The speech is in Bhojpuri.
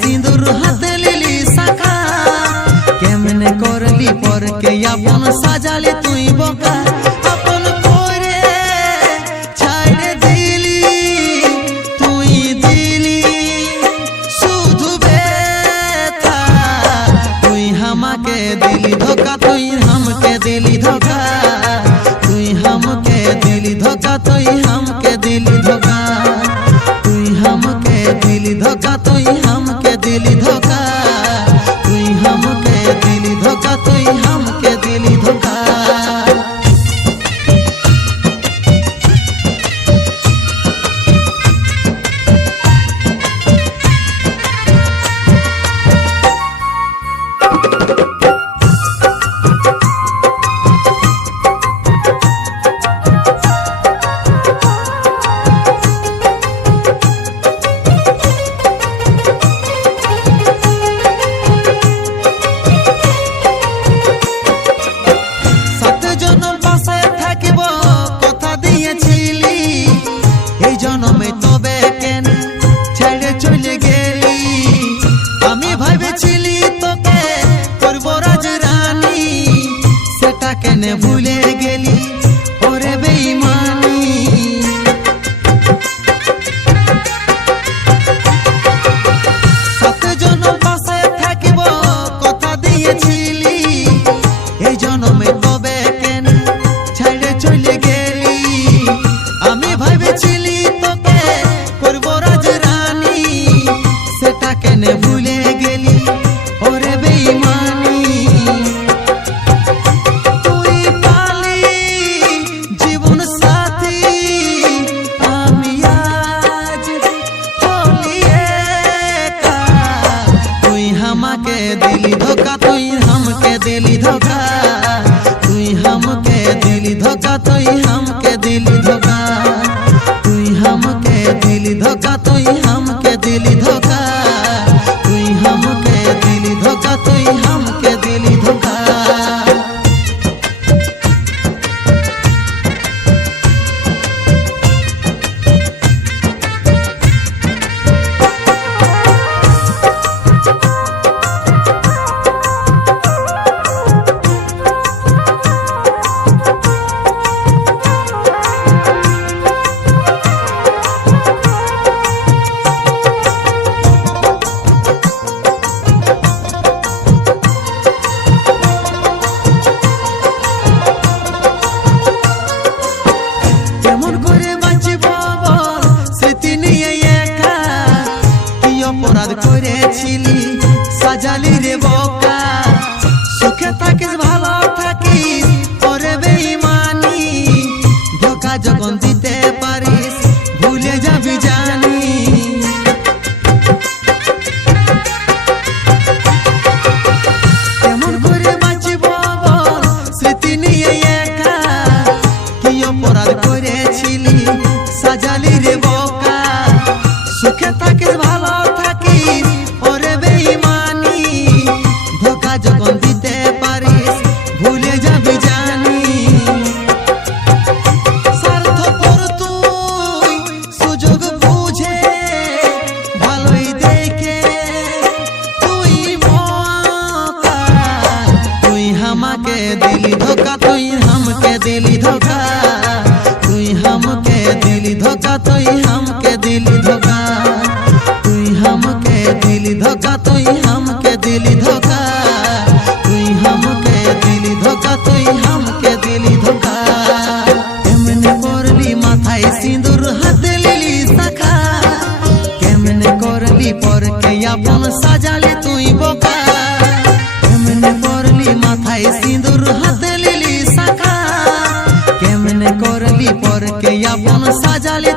সিঁদুর হাতে লিলি শাখা কেমনে করলি পরকে আপন সাজালি তুই বোকা আপন করে ছাইড়ে দিলি তুই দিলি শুধু ব্যথা তুই আমাকে দিলি ধোকা তুই আমাকে দিলি ধোকা তুই আমাকে দিলি ধোকা তুই আমাকে দিলি ধোকা তুই আমাকে দিলি ধোকা তুই আমাকে দিলি ধোকা তুই আমাকে দিলি ধোকা তুই আমাকে দিলি ধোকা জনমে তবে কেন ছেড়ে চলে গেলি আমি ভেবেছিলি তোকে করব রাজরানী সেটা কেন ভুলে গেলি ওরে বেঈমানি সাত জনম পাশে থাকিব কথা দিয়েছিলি এই জনমে তবে কেন ছেড়ে চলে গেলি আমি ভেবেছিলি ভুলে গেলি ওরে বেঈমানি তুই পালি জীবন সাথী আমি আজ হলি একা তুই আমাকে দিলি ধোকা তুই আমাকে দিলি ধোকা তুই আমাকে দিলি ধোকা তুই আমাকে দিলি ধোকা তুই আমাকে দিলি ধোকা তুই আমাকে দিলি ধোকা हमके दिली धोखा तुई हमके दिली धोखा অপরাধ করেছিলি সাজালি রে বোকা সুখে থাকিস ভালো থাকিস ওরে বেঈমানি ধোকা যখন দিতে পারিস ভুলে যাবি জানি কেমন করে বাঁচিব স্মৃতি নিয়ে একা কি অপরাধ করেছিলি সাজালি রে বোকা সুখে থাকিস ভালো ওরে বেঈমানি ধোকা যখন দিতে পারিস ভুলে যাবি জানি স্বার্থপর তুই সুযোগ বুঝে ভালোই দেখে তুই মৌকা তুই আমাকে দিলি ধোকা তুই আমাকে দিলি ধোকা তুই আমাকে দিলি ধোকা তুই আমাকে দিলি ধোকা हमके दिली धोखा तुई हमके दिली धोखा तुई हमके दिली धोखा तुई हमके दिली धोखा केमने करली माथाय सिंदूर हाथे लिली शाखा केमने करली परके आपन साजाले तुई बोका केमने करली माथाय सिंदूर हाथे लिली शाखा केमने करली परके आपन साजाले